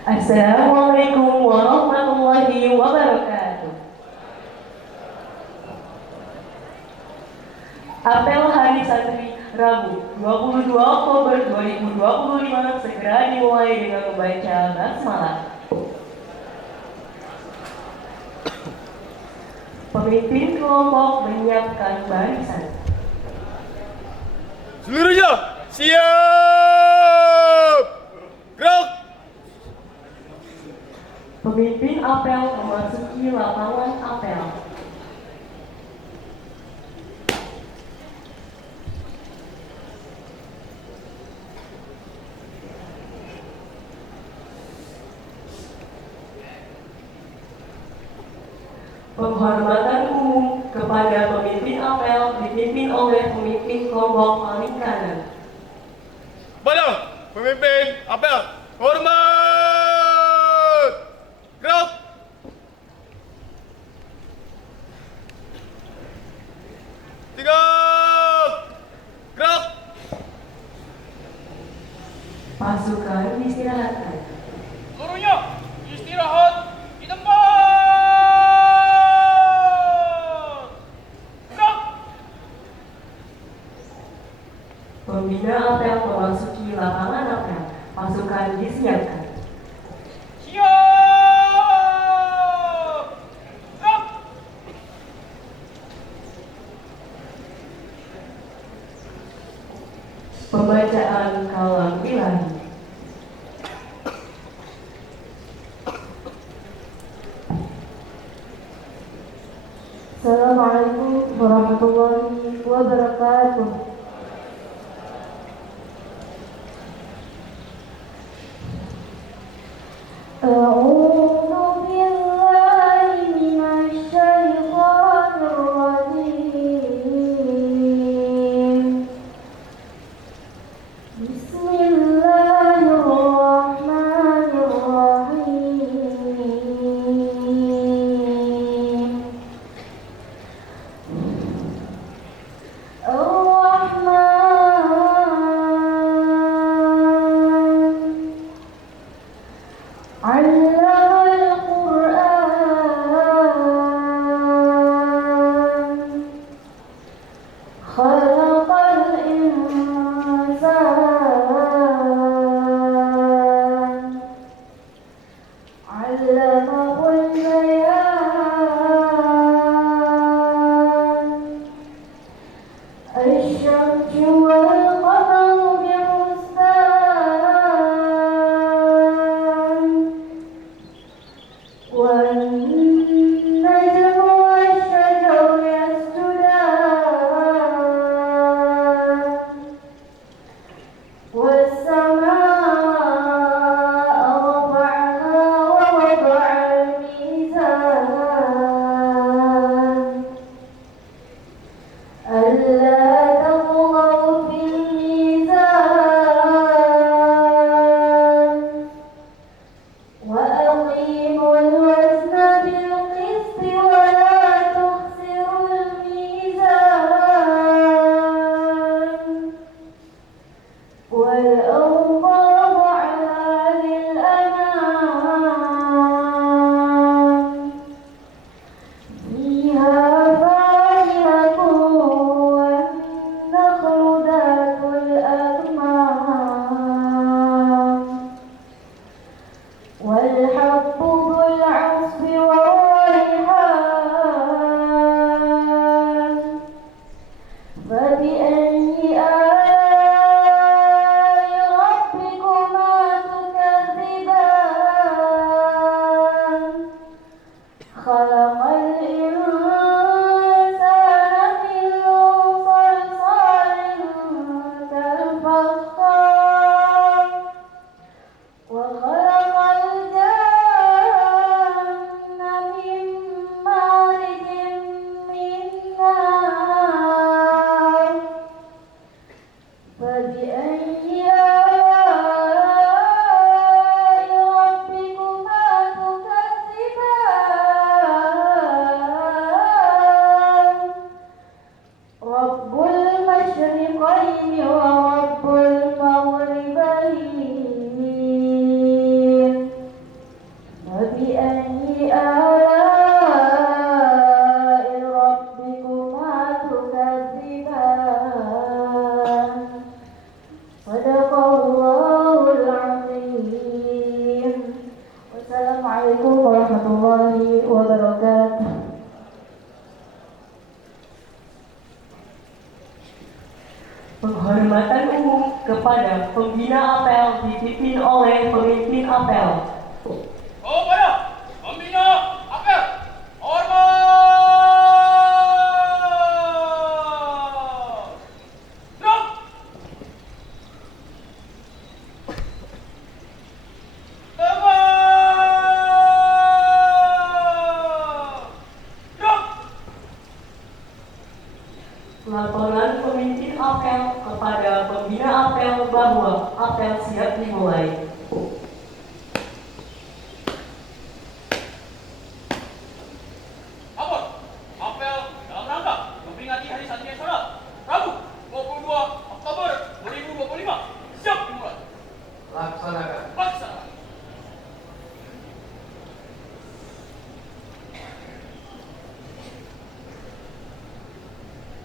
Assalamualaikum warahmatullahi wabarakatuh. Apel Hari Santri Rabu 22 Oktober 2025 segera dimulai dengan membaca basmalah. Pemimpin kelompok menyiapkan barisan. Seluruhnya siap. Gerak. Pemimpin apel memasuki lapangan apel. Penghormatan umum kepada pemimpin apel dipimpin oleh pemimpin kelompok paling kanan. Pada pemimpin apel, hormat. Gerak. Tegak. Gerak. Pasukan istirahatkan. Seluruhnya istirahat di tempat. Gerak. Pembina apel memasuki lapangan apel. Pasukan disiapkan. Siap. Gerak. Pembacaan kalam ilahi. Assalamualaikum warahmatullahi wabarakatuh. أعوذ بالله من الشيطان الرجيم. بسم الله الرحمن الرحيم. الرحمن علم القرآن kepada pembina apel dipimpin oleh pemimpin apel. Kepada pembina apel, hormat. Gerak. Gerak. Laporan pemimpin apel kepada pembina apel bahwa apel siap dimulai. Lapor, apel dalam rangka memperingati Hari Santri Nasional Rabu 22 Oktober 2025 siap dimulai. Laksanakan. Laksanakan.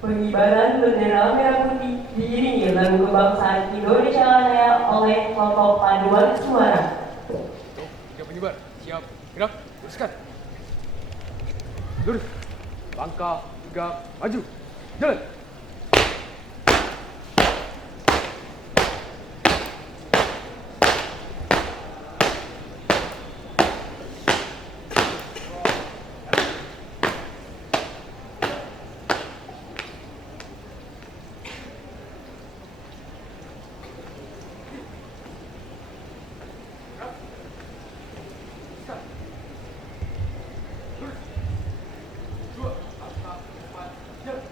Pengibaran bendera merah putih diiringi lagu kebangsaan Indonesia Raya oleh kelompok paduan suara. Tiga pengibar, siap, gerak, teruskan. Lurus, langkah, tegak, maju, jalan. Dua, langkah, depan, jalan.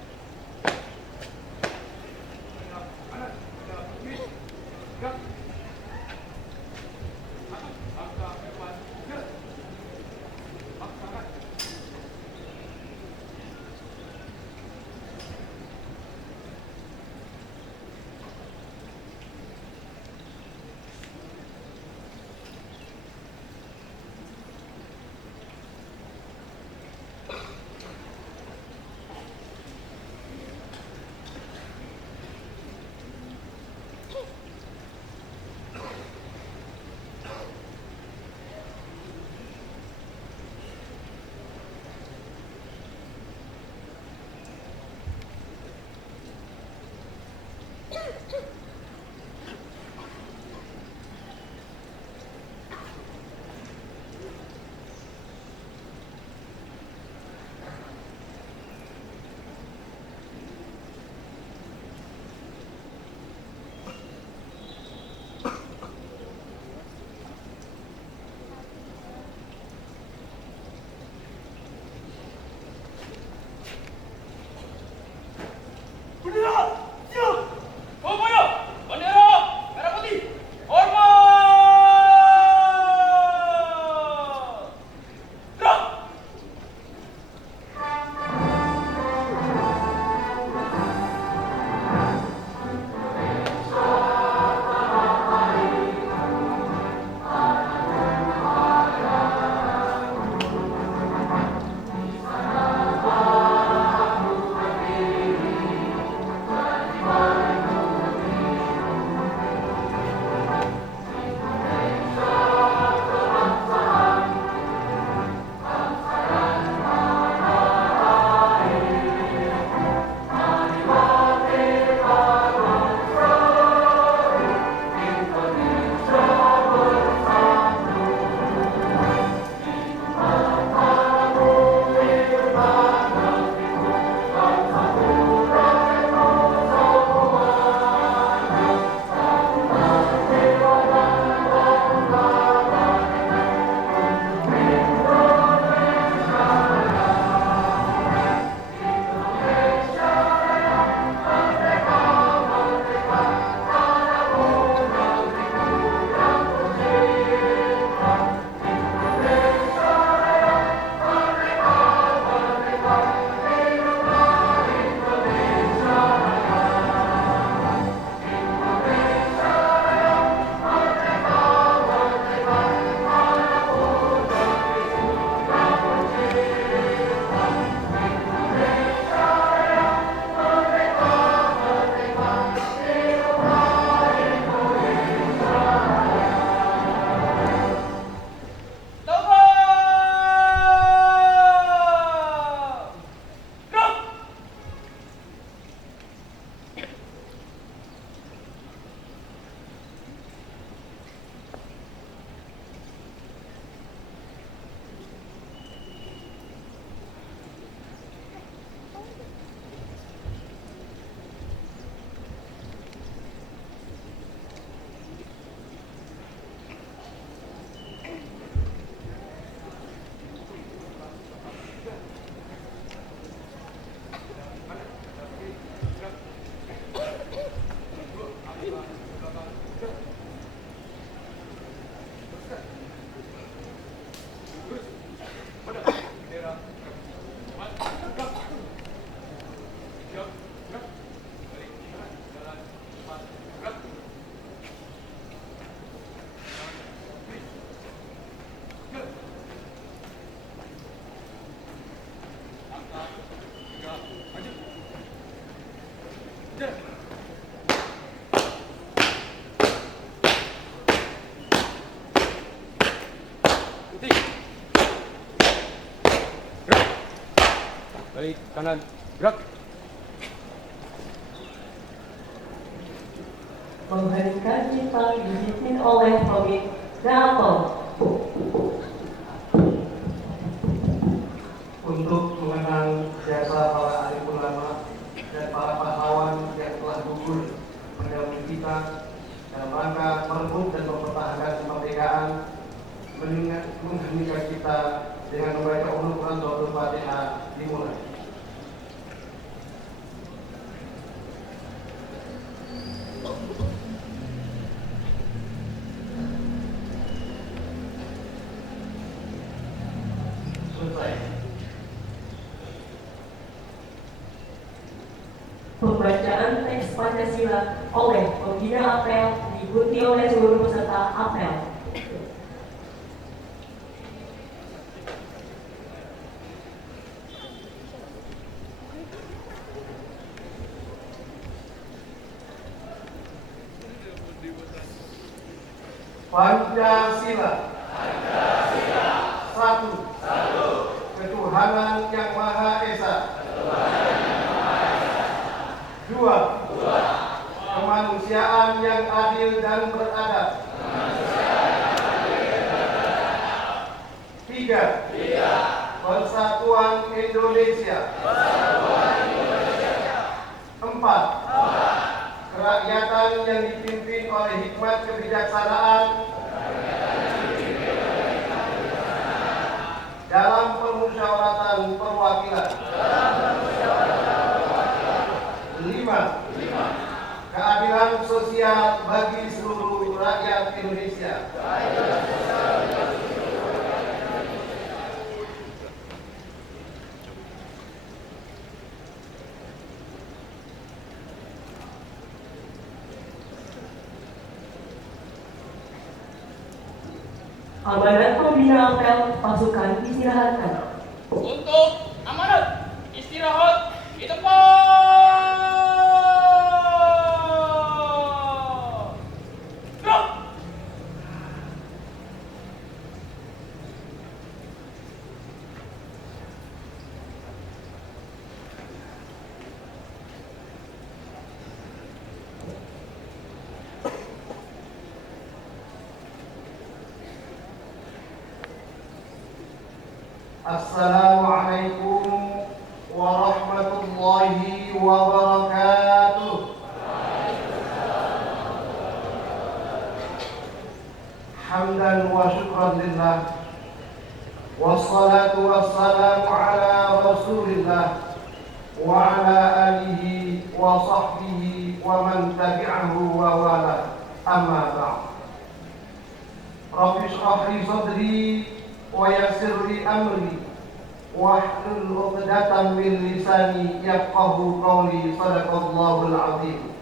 Berhenti. Gerak. Balik kanan. Gerak. Menghentikan simpang dipimpin oleh Komit Gatot. Untuk mengenang jasa para alim ulama dan para pahlawan yang telah gugur mendahului kita dalam rangka merebut dan mempertahankan kemerdekaan, mengheningkan kita dengan membaca ulul Quran suratul Fatihah dimulai. Selesai. Pembacaan teks Pancasila oleh pembina apel diikuti oleh seluruh peserta apel. Pancasila. Satu. Ketuhanan yang Maha Esa. Dua. Kemanusiaan yang adil dan beradab. Tiga. Persatuan Indonesia. Empat. Kerakyatan yang dipimpin oleh hikmat kebijaksanaan dalam permusyawaratan perwakilan. Lima. Keadilan sosial bagi seluruh rakyat Indonesia. Amanat pembina apel pasukan istirahatkan. Untuk amanat istirahat di tempat. Gerak. Assalamualaikum warahmatullahi wabarakatuh. Hamdan wa syukran lillah, wassalatu wassalamu ala rasulillah wa ala alihi wa sahbihi wa man tabi'ahu wa wala, amma ba'd. Rabbi shrah li sadri wa yassir li amri wahlul 'uqdatam min lisani yafqahu qawli. Shadaqallahul 'azim.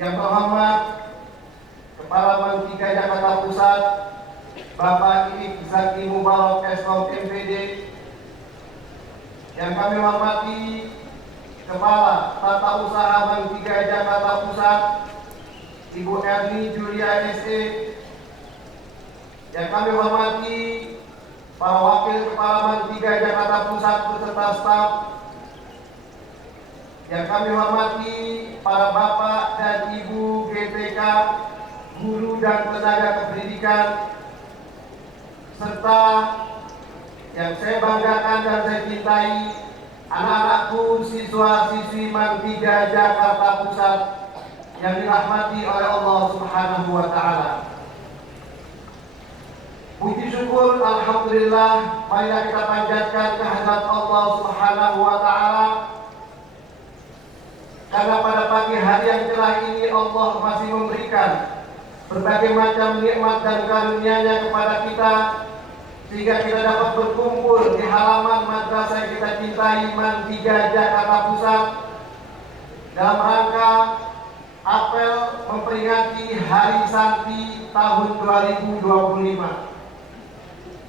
Yang terhormat Kepala Bank 3 Jakarta Pusat Bapak Inik Zaki Mubarak Eskom MPD, yang kami hormati Kepala Tata Usaha Bank 3 Jakarta Pusat Ibu Erni Julia SE, yang kami hormati para Wakil Kepala Bank 3 Jakarta Pusat beserta staf, yang kami hormati para Bapak dan Ibu GTK, guru dan tenaga kependidikan, serta yang saya banggakan dan saya cintai, anak-anakku siswa-siswi Bank 3 Jakarta Pusat yang dirahmati oleh Allah Subhanahu wa Ta'ala. Puji syukur alhamdulillah marilah kita panjatkan kehadirat Allah Subhanahu wa Ta'ala, karena pada pagi hari yang cerah ini Allah masih memberikan berbagai macam nikmat dan karunia-Nya kepada kita, sehingga kita dapat berkumpul di halaman madrasah yang kita cintai Man 3 Jakarta Pusat dalam rangka apel memperingati Hari Santri tahun 2025.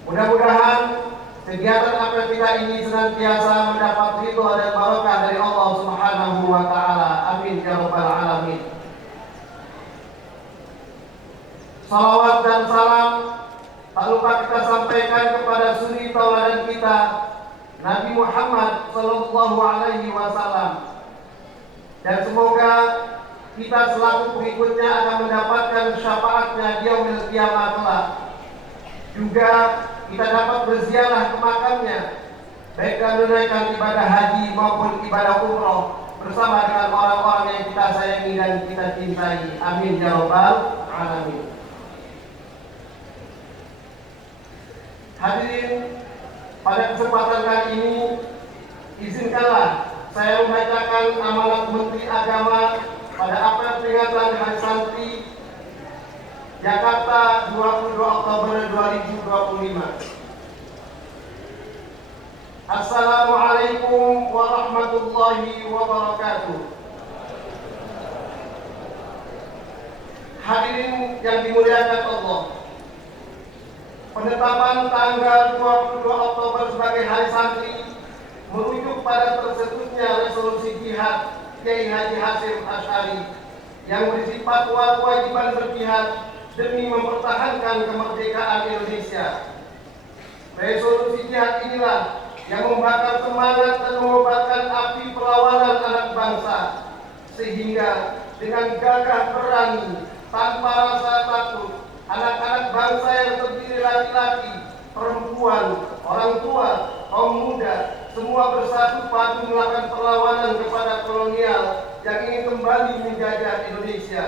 Mudah-mudahan kegiatan apel kita ini senantiasa mendapat ridho dan barokah dari Allah Subhanahu wa Ta'ala. Amin ya rabbal alamin. Salawat dan salam tak lupa kita sampaikan kepada suri tauladan kita Nabi Muhammad sallallahu alaihi wasallam. Dan semoga kita selaku pengikutnya akan mendapatkan syafaatnya di yaumil qiyamah kelak. Juga kita dapat berziarah ke makamnya, baik dalam menunaikan ibadah haji maupun ibadah umroh bersama dengan orang-orang yang kita sayangi dan kita cintai. Amin ya rabbal alamin. Hadirin, pada kesempatan kali ini izinkanlah saya membacakan amanat Menteri Agama pada apel peringatan Hari Santri Jakarta 22 Oktober 2025. Assalamualaikum warahmatullahi wabarakatuh. Hadirin yang dimuliakan Allah, penetapan tanggal 22 Oktober sebagai Hari Santri merujuk pada tercetusnya resolusi jihad Kiai Haji Hasyim Asy'ari yang bersifat kewajiban berjihad demi mempertahankan kemerdekaan Indonesia. Resolusi jihad inilah yang membakar semangat dan mengobatkan api perlawanan anak bangsa, sehingga dengan gagah berani tanpa rasa takut, anak-anak bangsa yang terdiri laki-laki, perempuan, orang tua, kaum muda, semua bersatu padu melakukan perlawanan kepada kolonial yang ingin kembali menjajah Indonesia.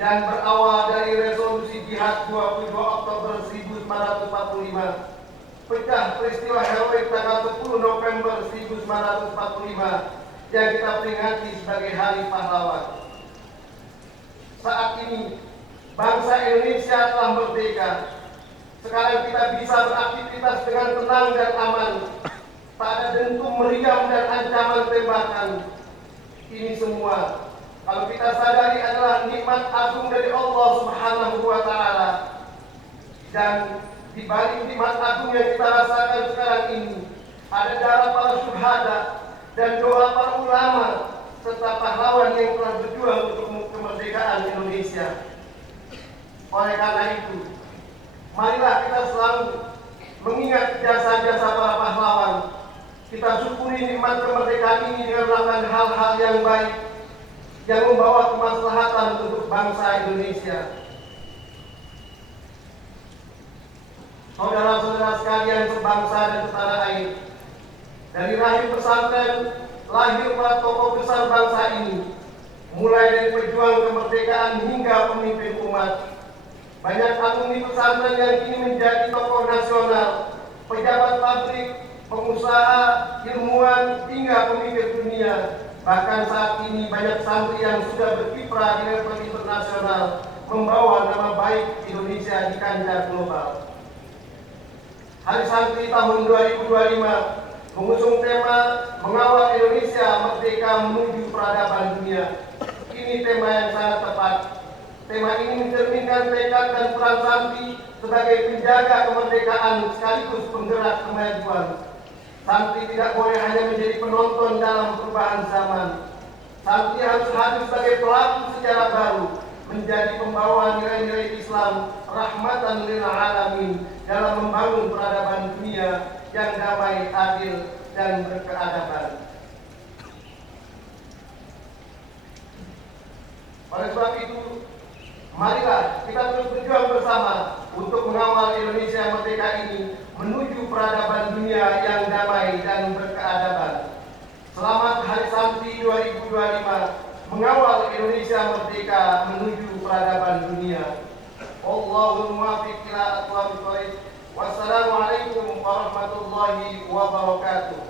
Dan berawal dari resolusi jihad 22 Oktober 1945, pecah peristiwa heroik tanggal 10 November 1945 yang kita peringati sebagai Hari Pahlawan. Saat ini bangsa Indonesia telah merdeka. Sekarang kita bisa beraktivitas dengan tenang dan aman. Tak ada dentum meriam dan ancaman tembakan. Ini semua, kalau kita sadari, adalah nikmat agung dari Allah Subhanahu wa Ta'ala. Dan di balik nikmat agung yang kita rasakan sekarang ini, ada darah para syuhada dan doa para ulama serta pahlawan yang telah berjuang untuk kemerdekaan Indonesia. Oleh karena itu, marilah kita selalu mengingat jasa-jasa para pahlawan. Kita syukuri nikmat kemerdekaan ini dengan melakukan hal-hal yang baik yang membawa kemaslahatan untuk bangsa Indonesia. Saudara-saudara sekalian sebangsa dan setanah air, dari rahim pesantren lahir para tokoh besar bangsa ini, mulai dari pejuang kemerdekaan hingga pemimpin umat. Banyak alumni pesantren yang kini menjadi tokoh nasional, pejabat pabrik, pengusaha, ilmuwan, hingga pemimpin dunia. Bahkan saat ini banyak santri yang sudah berkiprah di level internasional, membawa nama baik Indonesia di kancah global. Hari Santri tahun 2025 mengusung tema Mengawal Indonesia Merdeka Menuju Peradaban Dunia. Ini tema yang sangat tepat. Tema ini mencerminkan tekad dan peran santri sebagai penjaga kemerdekaan sekaligus penggerak kemajuan. Santri tidak boleh hanya menjadi penonton dalam perubahan zaman. Santri harus hadir sebagai pelaku secara baru, menjadi pembawa nilai-nilai Islam, rahmatan lil alamin, dalam membangun peradaban dunia yang damai, adil, dan berkeadaban. Oleh sebab itu, marilah kita terus berjuang bersama untuk mengawal Indonesia merdeka ini menuju peradaban dunia yang damai dan berkeadaban. Selamat Hari Santri 2025, mengawal Indonesia merdeka menuju peradaban dunia. Allahul muwaffiq ila aqwamit thoriq. Wassalamualaikum warahmatullahi wabarakatuh.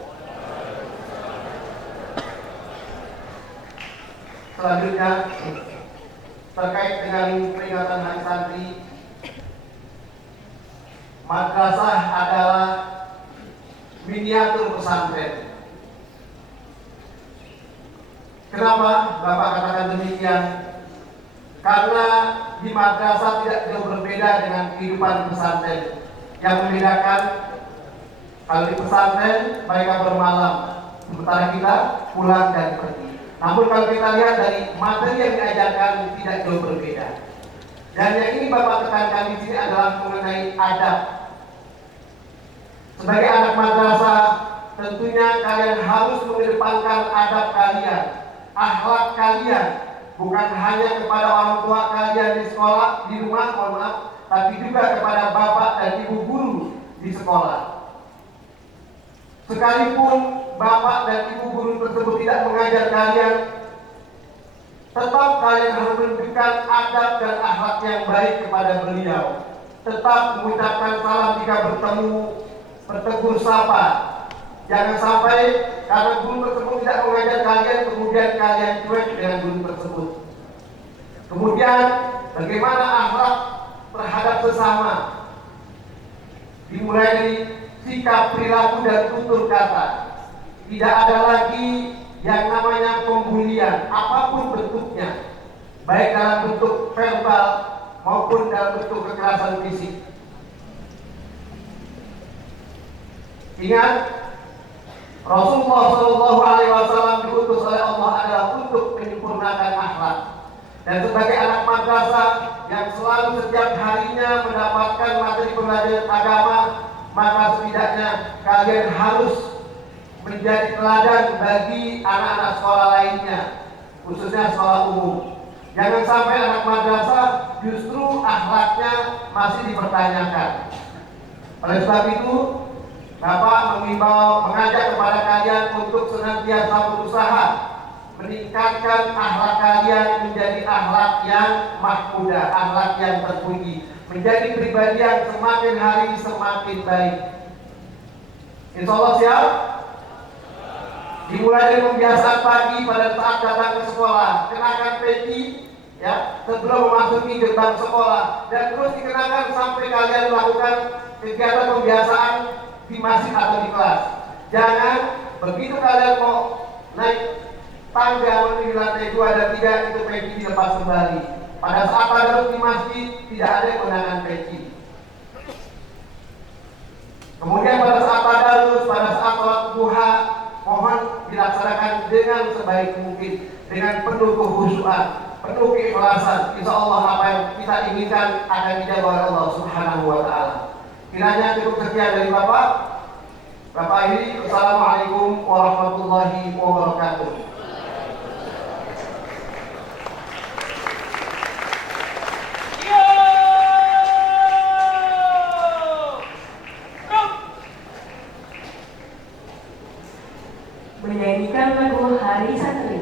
Selanjutnya, terkait dengan peringatan Hari Santri, madrasah adalah miniatur pesantren. Kenapa Bapak katakan demikian? Karena di madrasah tidak jauh berbeda dengan kehidupan pesantren. Yang membedakan, kalau di pesantren mereka bermalam, sementara kita pulang dan pergi. Namun kalau kita lihat dari materi yang diajarkan tidak jauh berbeda. Dan yang ini Bapak tekankan di sini adalah mengenai adab. Sebagai anak madrasah, tentunya kalian harus mengedepankan adab kalian, akhlak kalian, bukan hanya kepada orang tua kalian di sekolah, di rumah, mohon maaf, tapi juga kepada bapak dan ibu guru di sekolah. Sekalipun bapak dan ibu guru tersebut tidak mengajar kalian, tetap kalian harus menunjukkan adab dan akhlak yang baik kepada beliau. Tetap mengucapkan salam jika bertemu, bertegur sapa. Jangan sampai karena guru tersebut tidak mengajar kalian, kemudian kalian cuek dengan guru tersebut. Kemudian bagaimana akhlak terhadap sesama? Dimulai dari sikap, perilaku, dan tutur kata. Tidak ada lagi yang namanya pembulian, apapun bentuknya, baik dalam bentuk verbal maupun dalam bentuk kekerasan fisik. Ingat, Rasulullah SAW diutus oleh Allah adalah untuk menyempurnakan akhlak. Dan sebagai anak madrasah yang selalu setiap harinya mendapatkan materi pembelajaran agama, maka setidaknya kalian harus menjadi teladan bagi anak-anak sekolah lainnya, khususnya sekolah umum. Jangan sampai anak madrasah justru akhlaknya masih dipertanyakan. Oleh sebab itu, Bapak mengajak kepada kalian untuk senantiasa berusaha meningkatkan akhlak kalian menjadi akhlak yang mahmudah, akhlak yang terpuji, menjadi pribadi yang semakin hari semakin baik. Insya Allah siap? Dimulai dari pembiasaan pagi pada saat datang ke sekolah, kenakan peci ya sebelum memasuki gerbang sekolah, dan terus dikenakan sampai kalian melakukan kegiatan pembiasaan di masjid atau di kelas. Jangan begitu kalian mau naik tangga menuju lantai 2 dan 3 itu peci dilepas kembali. Pada saat tadarus di masjid tidak ada yang mengenakan peci. Kemudian pada saat tadarus, pada saat sholat duha, mohon dilaksanakan dengan sebaik mungkin, dengan penuh kekhusyuan, penuh keikhlasan. Insya Allah apa yang kita inginkan akan dijawab oleh Allah Subhanahu wa Ta'ala. Kiranya cukup sekian dari Bapak. Bapak ini, Assalamualaikum warahmatullahi wabarakatuh. Menyanyikan lagu Hari Santri.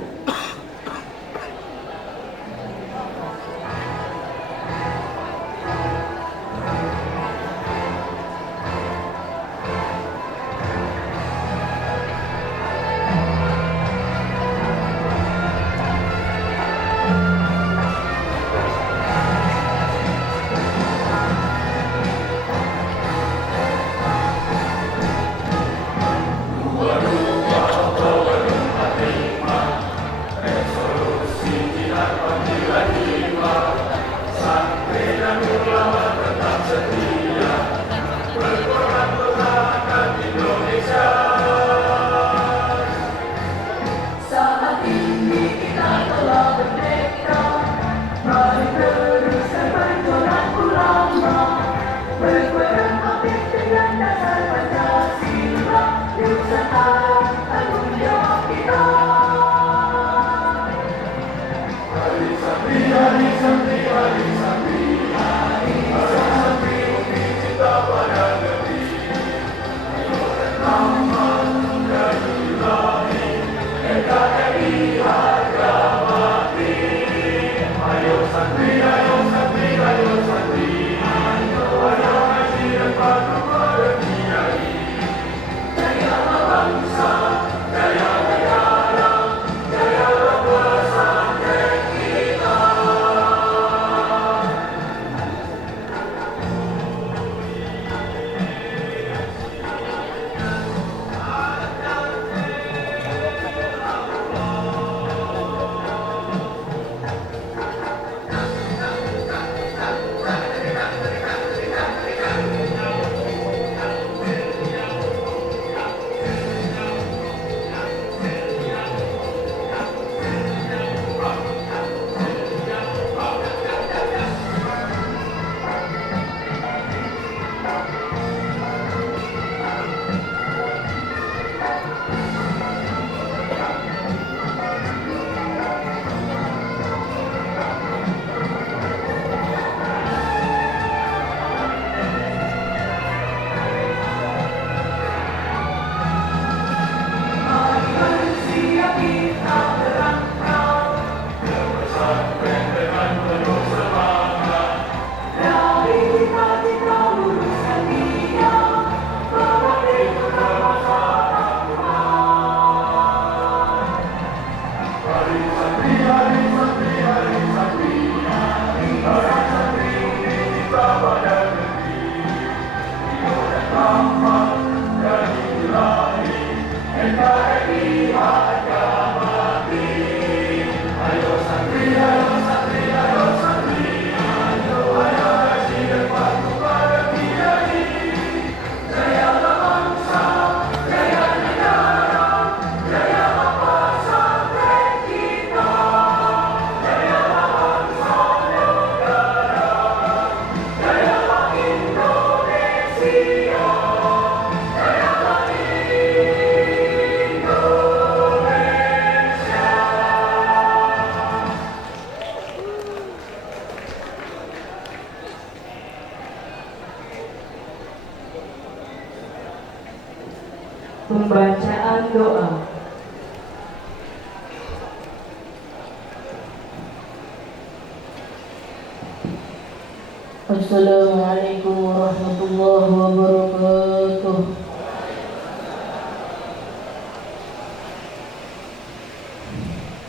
Pembacaan doa. Assalamualaikum warahmatullahi wabarakatuh.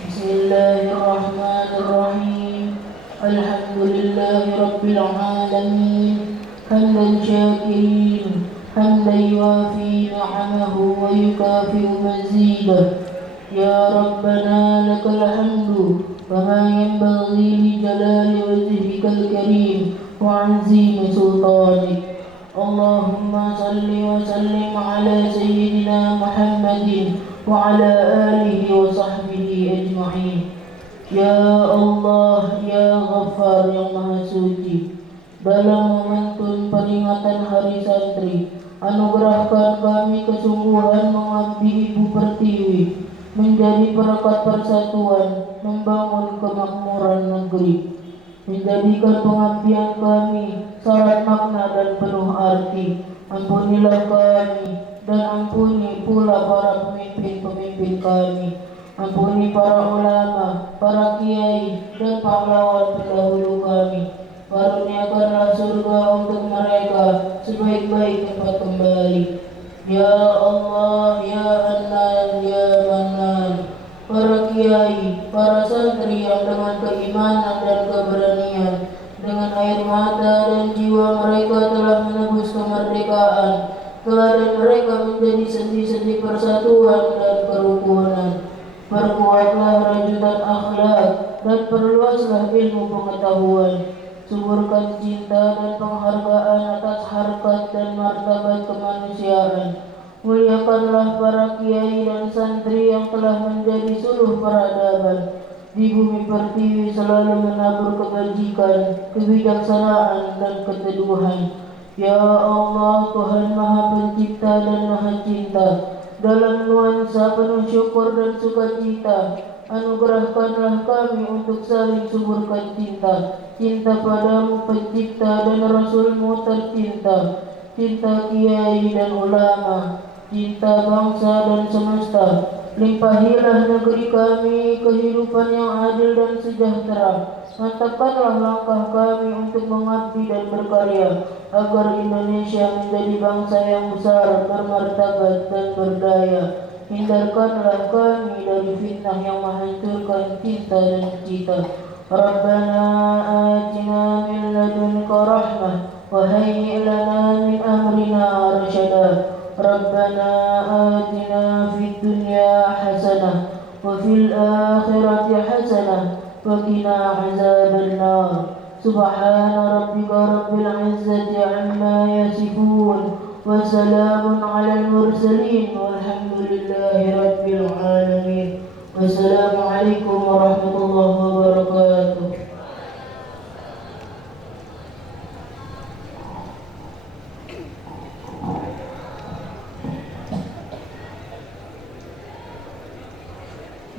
Bismillahirrahmanirrahim. Alhamdulillahi rabbil alamin. Hamdan syakirin, hamdan yuafi ni'amahu wa yukafi'u mazidah. Ya Rabbana lakal hamdu wa ma yanbaghi li jalali wajhikal karim wa 'azimi sultanik. Allahumma salli wa sallim ala sayyidina Muhammadin wa ala alihi wa sahbihi ajma'in. Ya Allah, Ya Ghaffar yang Maha Suci, dalam momentum peringatan Hari Santri, anugerahkan kami kesungguhan mengabdi Ibu Pertiwi, menjadi perekat persatuan, membangun kemakmuran negeri. Menjadikan pengabdian kami syarat makna dan penuh arti. Ampunilah kami dan ampuni pula para pemimpin-pemimpin kami. Ampuni para ulama, para kiai dan pahlawan pendahulu kami. Karuniakanlah surga untuk mereka sebaik-baik tempat kembali. Ya Allah, Ya Annan, Ya Mannan. Para kiai, para santri yang dengan keimanan dan keberanian, dengan air mata dan jiwa mereka telah menebus kemerdekaan. Keadaan mereka menjadi sendi-sendi persatuan dan kerukunan. Perkuatlah rajutan akhlak dan perluaslah ilmu pengetahuan. Suburkan cinta dan penghargaan atas harkat dan martabat kemanusiaan. Muliakanlah para kiai dan santri yang telah menjadi suluh peradaban. Di bumi Pertiwi selalu menabur kebajikan, kebijaksanaan dan keteduhan. Ya Allah, Tuhan Maha Pencipta dan Maha Cinta, dalam nuansa penuh syukur dan sukacita, anugerahkanlah kami untuk saling suburkan cinta. Cinta padamu Pencipta dan Rasulmu tercinta. Cinta kiai dan ulama, cinta bangsa dan semesta. Limpahilah negeri kami kehidupan yang adil dan sejahtera. Mantapkanlah langkah kami untuk mengabdi dan berkarya, agar Indonesia menjadi bangsa yang besar, bermartabat dan berdaya. Hindarkanlah kami dari fitnah yang menghancurkan cinta dan cita. Rabbana atina min ladunka rahmah wa hayyi' lana min amrina rasyada. Rabbana atina fid dunya hasanah wa fil akhirati hasanah wa qina azabannar. Subhana rabbika rabbil izzati amma yasifun wa salamun alal mursalin walhamdulillahi rabbil alamin. Wassalamualaikum warahmatullahi wabarakatuh.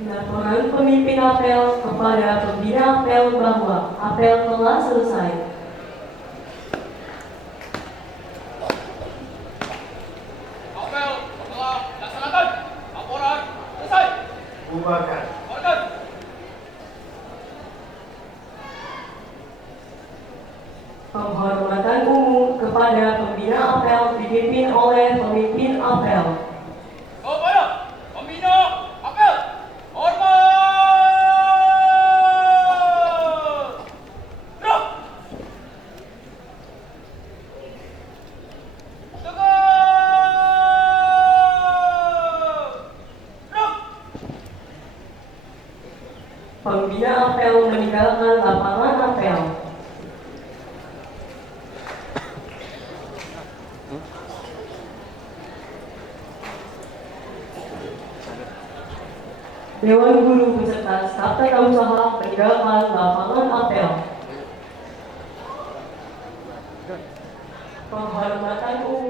Laporan pemimpin apel kepada pembina apel bahwa apel telah selesai. Apel telah dilaksanakan. Laporan selesai. Bubarkan. Organ. Penghormatan umum kepada pembina apel dipimpin oleh pemimpin apel. Kepada pembina apel. Hormat. Gerak. Tegak. Gerak. Pembina apel meninggalkan lapangan apel. Dewan Guru beserta staf tata usaha meninggalkan lapangan apel. Penghormatan umum